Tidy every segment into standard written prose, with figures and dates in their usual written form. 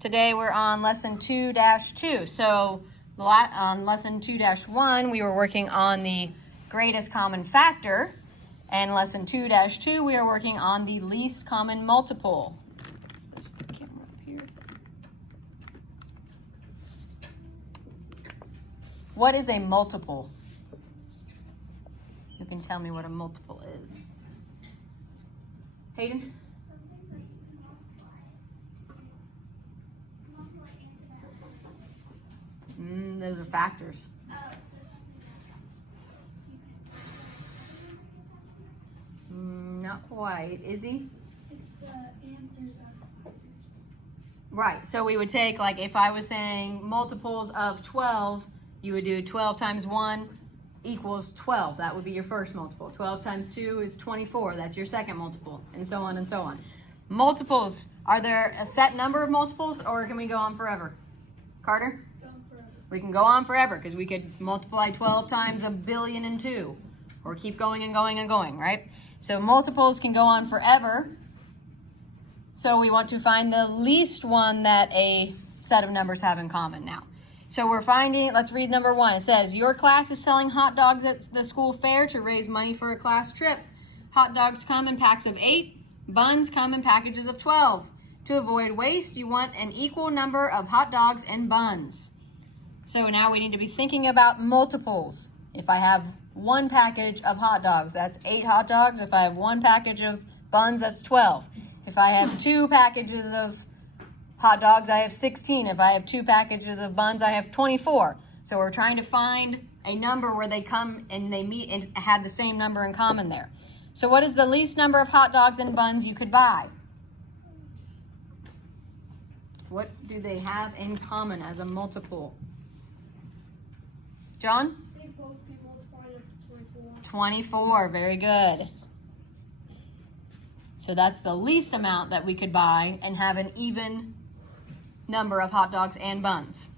Today we're on lesson 2-2. So on lesson 2-1, we were working on the greatest common factor. And lesson 2-2, we are working on the least common multiple. What's this camera up here? What is a multiple? You can tell me what a multiple is. Hayden? Those are factors. Not quite. Izzy? It's the answers of factors. Right. So we would take, like, if I was saying multiples of 12, you would do 12 times 1 equals 12. That would be your first multiple. 12 times 2 is 24. That's your second multiple, and so on and so on. Multiples. Are there a set number of multiples, or can we go on forever? Carter? We can go on forever because we could multiply 12 times 1,000,000,002, or keep going and going and going, right? So multiples can go on forever. So we want to find the least one that a set of numbers have in common now. So we're finding, let's read number 1. It says, your class is selling hot dogs at the school fair to raise money for a class trip. Hot dogs come in packs of 8. Buns come in packages of 12. To avoid waste, you want an equal number of hot dogs and buns. So now we need to be thinking about multiples. If I have one package of hot dogs, that's 8 hot dogs. If I have one package of buns, that's 12. If I have 2 packages of hot dogs, I have 16. If I have 2 packages of buns, I have 24. So we're trying to find a number where they come and they meet and have the same number in common there. So what is the least number of hot dogs and buns you could buy? What do they have in common as a multiple? John? They both be multiplied up to 24. 24, very good. So that's the least amount that we could buy and have an even number of hot dogs and buns.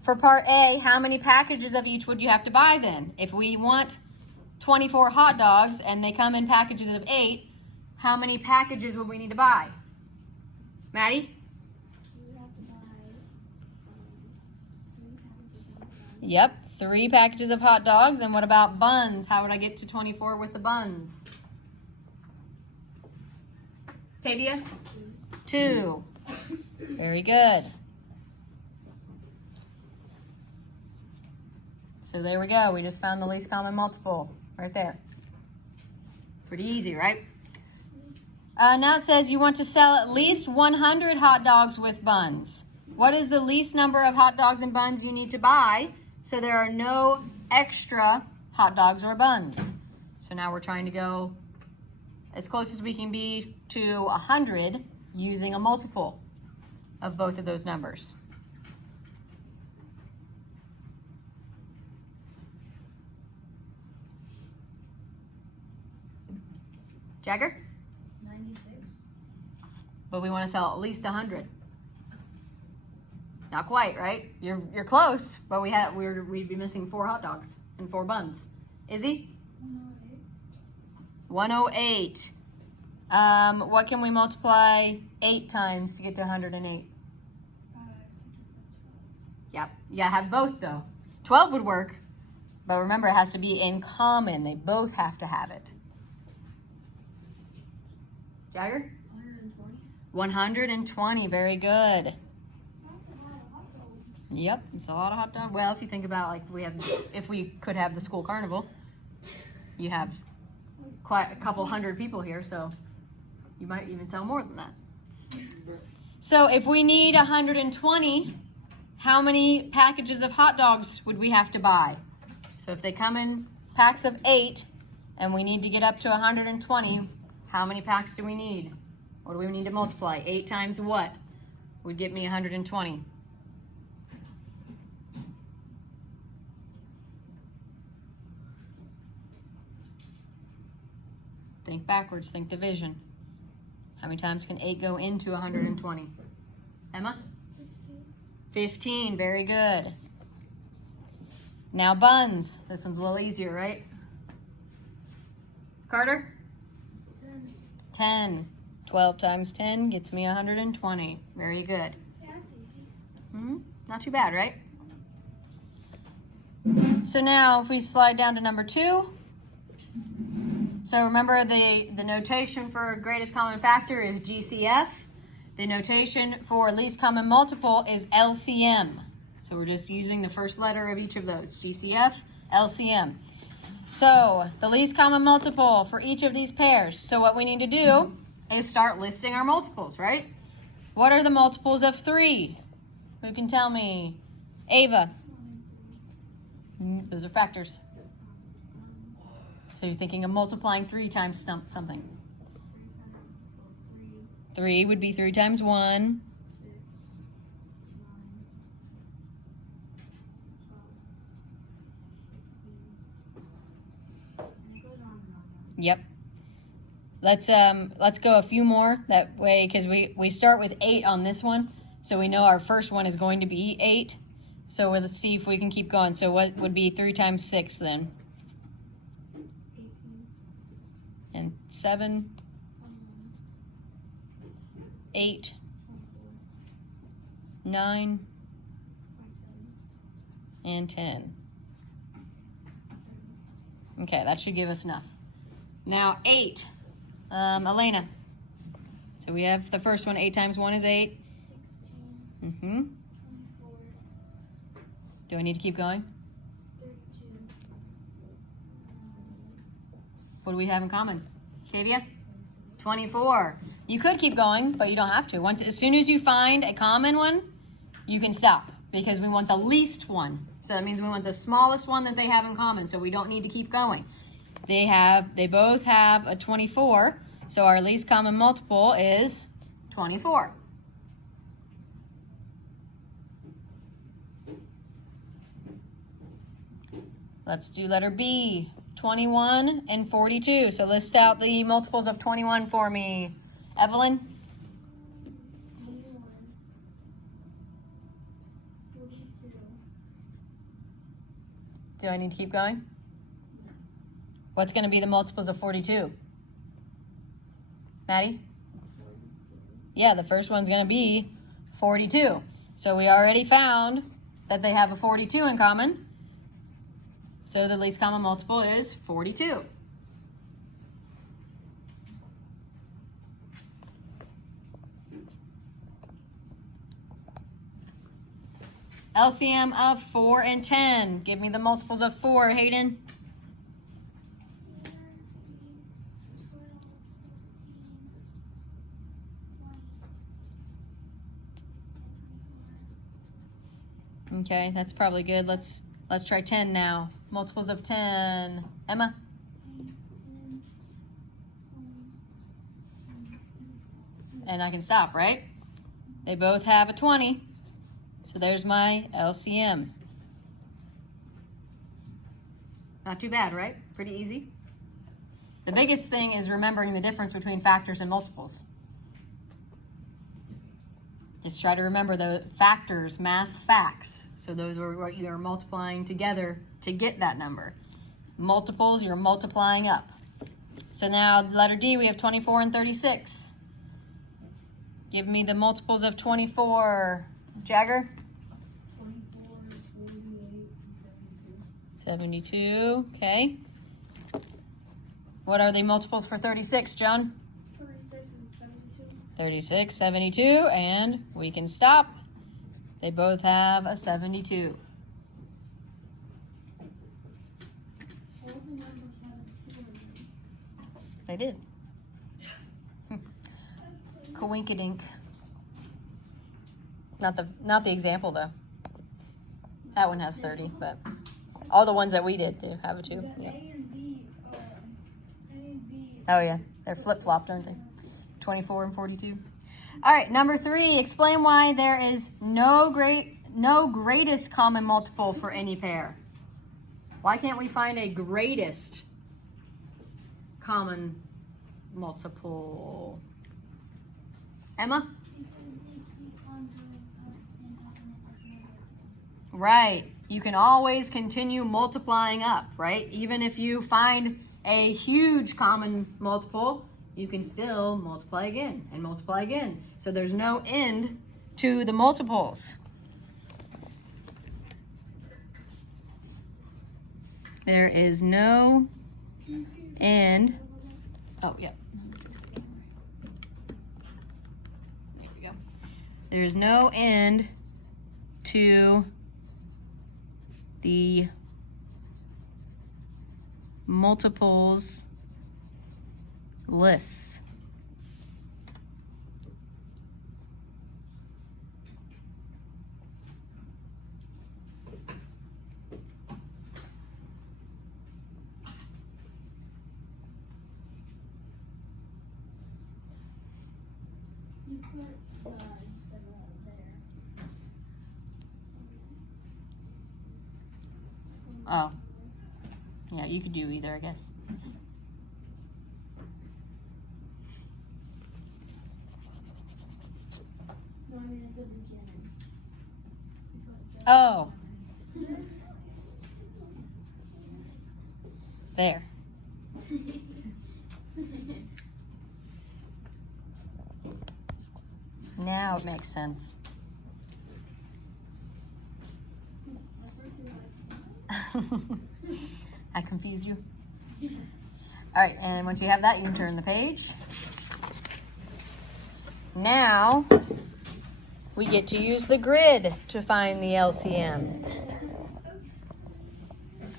For part A, how many packages of each would you have to buy then? If we want 24 hot dogs and they come in packages of 8, how many packages would we need to buy? Maddie? Yep, 3 packages of hot dogs. And what about buns? How would I get to 24 with the buns? Tavia? 2. Very good. So there we go. We just found the least common multiple right there. Pretty easy, right? Now it says you want to sell at least 100 hot dogs with buns. What is the least number of hot dogs and buns you need to buy so there are no extra hot dogs or buns? So now we're trying to go as close as we can be to 100 using a multiple of both of those numbers. Jagger? 96. But we want to sell at least 100. Not quite, right? You're close, but we'd be missing 4 hot dogs and 4 buns. Izzy? 108. What can we multiply 8 times to get to 108? Yep. Yeah, have both though. 12 would work, but remember it has to be in common. They both have to have it. Jagger? 120. 120. Very good. Yep, it's a lot of hot dogs. Well, if you think about, like, if we could have the school carnival, you have quite a couple hundred people here, so you might even sell more than that. So if we need 120, how many packages of hot dogs would we have to buy? So if they come in packs of 8 and we need to get up to 120, how many packs do we need? What do we need to multiply? 8 times what would get me 120? Think backwards, think division. How many times can 8 go into 120? Emma? 15, very good. Now buns. This one's a little easier, right? Carter? 10. 12 times 10 gets me 120. Very good. Yeah, that's easy. Not too bad, right? So now if we slide down to number 2. So remember the notation for greatest common factor is GCF. The notation for least common multiple is LCM. So we're just using the first letter of each of those. GCF, LCM. So the least common multiple for each of these pairs. So what we need to do is start listing our multiples, right? What are the multiples of 3? Who can tell me? Ava. Those are factors. So you're thinking of multiplying 3 times something. 3 would be 3 times 1. Yep. Let's go a few more that way, because we start with 8 on this one, so we know our first one is going to be 8. So let's see if we can keep going. So what would be 3 times 6 then? 18. And 7, 8, 9, and 10. Okay, that should give us enough. Now 8. Elena. So we have the first one, 8 times 1 is 8. 16. 24. 24. Do I need to keep going? 32. What do we have in common? Tavia? 24. You could keep going, but you don't have to. As soon as you find a common one, you can stop, because we want the least one. So that means we want the smallest one that they have in common, so we don't need to keep going. They both have a 24, so our least common multiple is 24. Let's do letter B, 21 and 42. So list out the multiples of 21 for me. Evelyn? 21. 42. Do I need to keep going? What's going to be the multiples of 42? Maddie? 42. Yeah, the first one's going to be 42. So we already found that they have a 42 in common. So the least common multiple is 42. LCM of 4 and 10. Give me the multiples of 4, Hayden. 12, 16, 20, Okay, that's probably good. Let's try 10 now. Multiples of 10. Emma? 8, 10, 20. And I can stop, right? They both have a 20. So there's my LCM. Not too bad, right? Pretty easy. The biggest thing is remembering the difference between factors and multiples. Just try to remember the factors, math facts. So those are what you are multiplying together to get that number. Multiples, you're multiplying up. So now letter D, we have 24 and 36. Give me the multiples of 24. Jagger? 24, 48, and 72. 72, okay. What are the multiples for 36, John? 36 and 72. 36, 72, and we can stop. They both have a 72. All the numbers have a 2 in them. They did. Coinkydink. Not the example though. That one has 30, but all the ones that we did do have a 2. The Yeah. A and B, A and B. Oh yeah, they're flip-flopped, aren't they? 24 and 42. All right, number 3, explain why there is no greatest common multiple for any pair. Why can't we find a greatest common multiple? Emma? Because they keep on doing up and up and up and up. Right. You can always continue multiplying up, right? Even if you find a huge common multiple, you can still multiply again and multiply again. So there's no end to the multiples. There is no end. Oh, yeah. There we go. There's no end to the multiples lists. You put instead of there. Oh. Yeah, you could do either, I guess. No, I mean at the beginning. Oh. There. Now it makes sense. I confuse you? All right, and once you have that, you can turn the page. Now, we get to use the grid to find the LCM.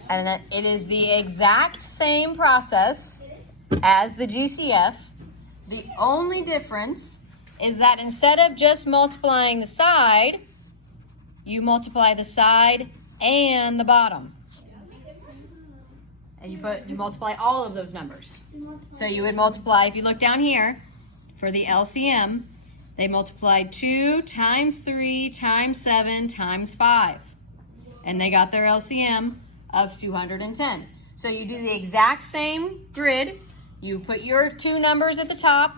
And that it is the exact same process as the GCF. The only difference is that instead of just multiplying the side, you multiply the side and the bottom. And you multiply all of those numbers. So you would multiply, if you look down here, for the LCM, they multiplied 2 times 3 times 7 times 5. And they got their LCM of 210. So you do the exact same grid. You put your two numbers at the top.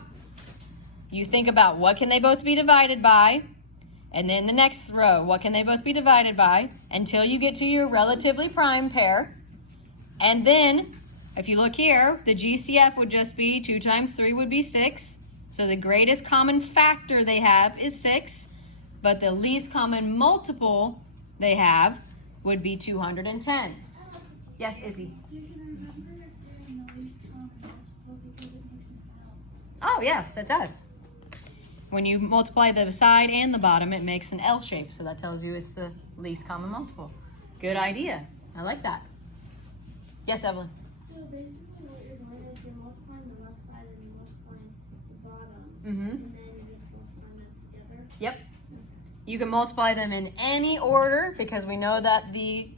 You think about what can they both be divided by. And then the next row, what can they both be divided by, until you get to your relatively prime pair. And then, if you look here, the GCF would just be 2 times 3 would be 6. So the greatest common factor they have is 6. But the least common multiple they have would be 210. Yes, Izzy? You can remember doing the least common multiple because it makes an L. Oh, yes, it does. When you multiply the side and the bottom, it makes an L shape. So that tells you it's the least common multiple. Good idea. I like that. Yes, Evelyn? So basically what you're doing is you're multiplying the left side and you're multiplying the bottom. Mm-hmm. And then you're just multiplying them together. Yep. You can multiply them in any order because we know that the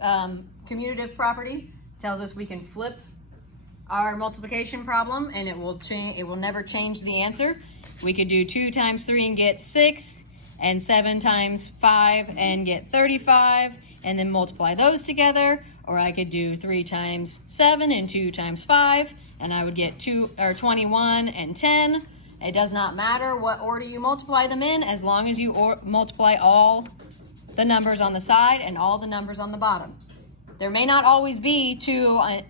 commutative property tells us we can flip our multiplication problem and it will change. It will never change the answer. We could do 2 times 3 and get 6, and 7 times 5 and get 35, and then multiply those together. Or I could do 3 times 7 and 2 times 5, and I would get 21 and 10. It does not matter what order you multiply them in, as long as you multiply all the numbers on the side and all the numbers on the bottom. There may not always be 2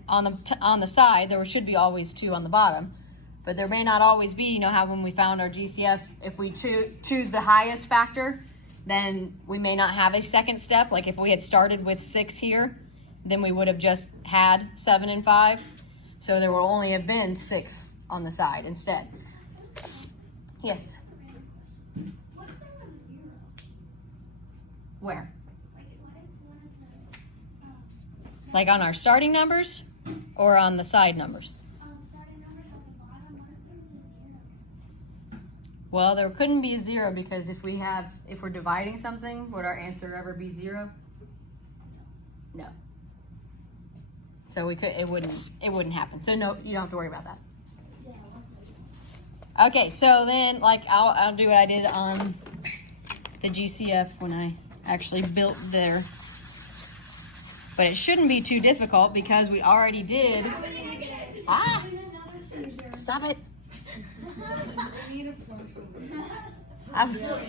on the side. There should be always 2 on the bottom. But there may not always be, you know how when we found our GCF, if we choose the highest factor, then we may not have a second step. Like if we had started with 6 here, then we would have just had 7 and 5. So there will only have been 6 on the side instead. Yes? What if there was a 0? Where? Like, what if one of the Like on our starting numbers or on the side numbers? starting numbers at the bottom, what if there was a 0? Well, there couldn't be a 0 because if we're dividing something, would our answer ever be 0? No. So it wouldn't happen. So no, you don't have to worry about that. Yeah. Okay, so then like I'll do what I did on the GCF when I actually built there. But it shouldn't be too difficult because we already did. Ah! Stop it.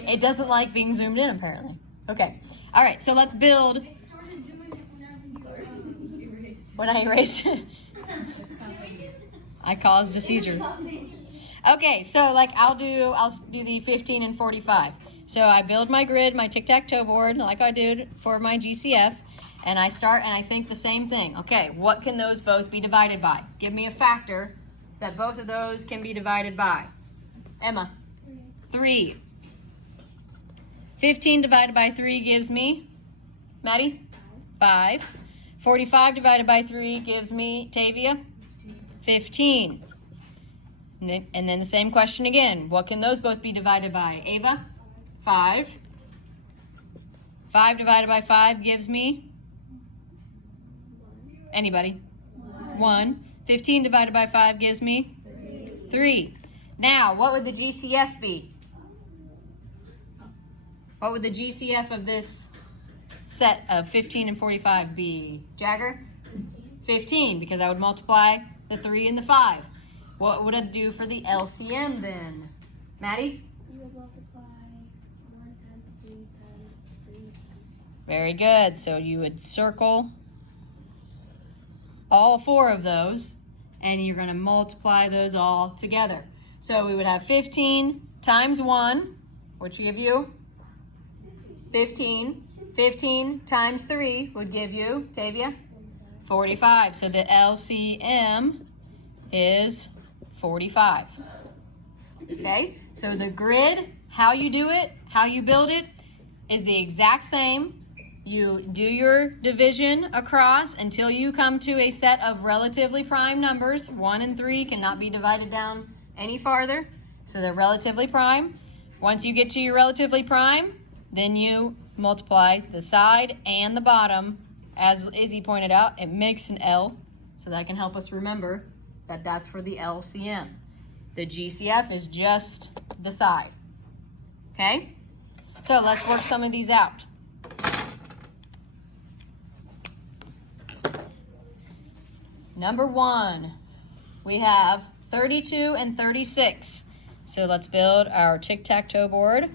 It doesn't like being zoomed in apparently. Okay. All right, so let's build. It started doing it whenever you erased. When I erased it, I caused a seizure. Okay, so like I'll do the 15 and 45. So I build my grid, my tic-tac-toe board, like I did for my GCF, and I start and I think the same thing. Okay, what can those both be divided by? Give me a factor that both of those can be divided by. Emma? 3. 15 divided by 3 gives me, Maddie? 5. 45 divided by 3 gives me, Tavia? 15. And then the same question again. What can those both be divided by? Ava? 5. 5 divided by 5 gives me? Anybody? 1. 15 divided by 5 gives me? 3. Now, what would the GCF be? What would the GCF of this set of 15 and 45 be? Jagger? 15, because I would multiply the 3 and the 5. What would it do for the LCM then? Maddie? You would multiply 1 times 3 times 3 times 5. Very good. So you would circle all 4 of those, and you're going to multiply those all together. So we would have 15 times 1, which give you 15. 15 times 3 would give you, Tavia? 45. So the LCM is 45. Okay, so the grid, how you do it, how you build it, is the exact same. You do your division across until you come to a set of relatively prime numbers. 1 and 3 cannot be divided down any farther, so they're relatively prime. Once you get to your relatively prime, then you multiply the side and the bottom. As Izzy pointed out, it makes an L, so that can help us remember that that's for the LCM. The GCF is just the side. Okay? So let's work some of these out. Number 1, we have 32 and 36. So let's build our tic-tac-toe board.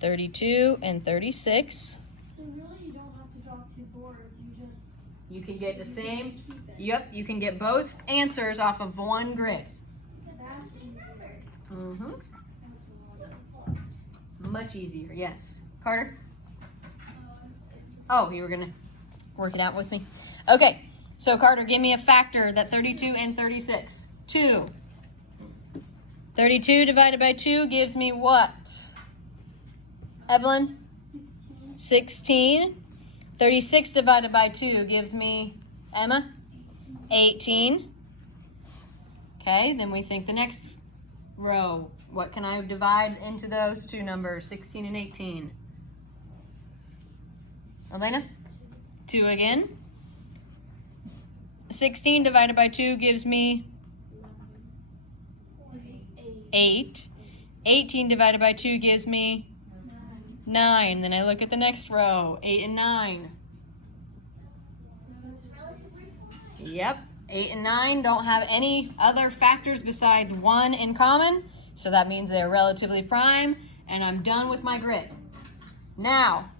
32 and 36. So really you don't have to draw 2 boards, You can get the same. Yep, you can get both answers off of one grid. That's easier. Mm-hmm. Much easier, yes. Carter? Oh, you were gonna work it out with me? Okay, so Carter, give me a factor that 32 and 36. 2. 32 divided by 2 gives me what? Evelyn? 16. 36 divided by 2 gives me, Emma? 18. Okay, then we think the next row. What can I divide into those two numbers, 16 and 18? Elena? 2 again. 16 divided by 2 gives me 8. 18 divided by 2 gives me 9. Then I look at the next row, 8 and 9. Yep, 8 and 9 don't have any other factors besides 1 in common, so that means they're relatively prime, and I'm done with my grid. Now,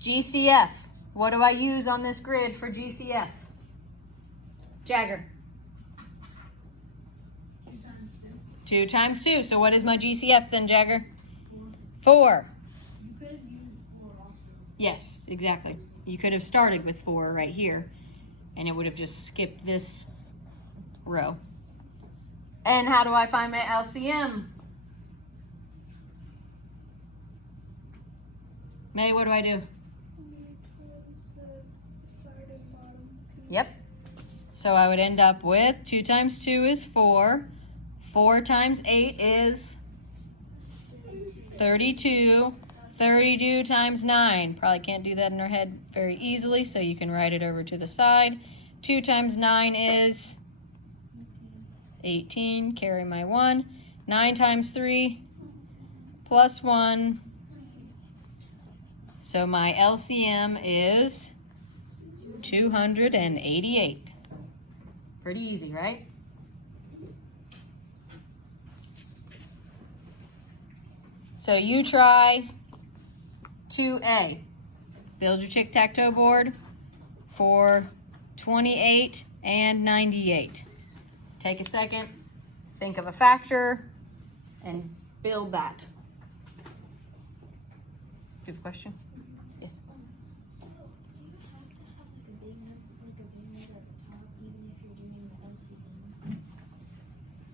GCF. What do I use on this grid for GCF? Jagger. 2 times 2. So what is my GCF then, Jagger? 4. You could have used 4 also. Yes, exactly. You could have started with 4 right here, and it would have just skipped this row. And how do I find my LCM? May, what do I do? Yep. So I would end up with 2 times 2 is 4. 4 times 8 is 32. 32 times 9. Probably can't do that in our head very easily, so you can write it over to the side. 2 times 9 is 18. Carry my 1. 9 times 3 plus 1. So my LCM is 288. Pretty easy, right? So you try 2A. Build your tic-tac-toe board for 28 and 98. Take a second, think of a factor and build that. Do you have a question? Yes. So, do you have to have like a big number at the top, even if you're doing the LCM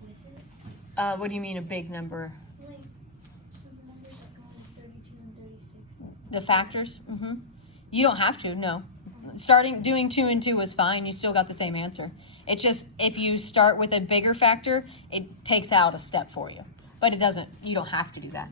with it? What do you mean a big number? Like, so the numbers that go in 32 and 36. The factors? You don't have to, no. Doing 2 and 2 was fine. You still got the same answer. It's just if you start with a bigger factor, it takes out a step for you. But it doesn't, you don't have to do that.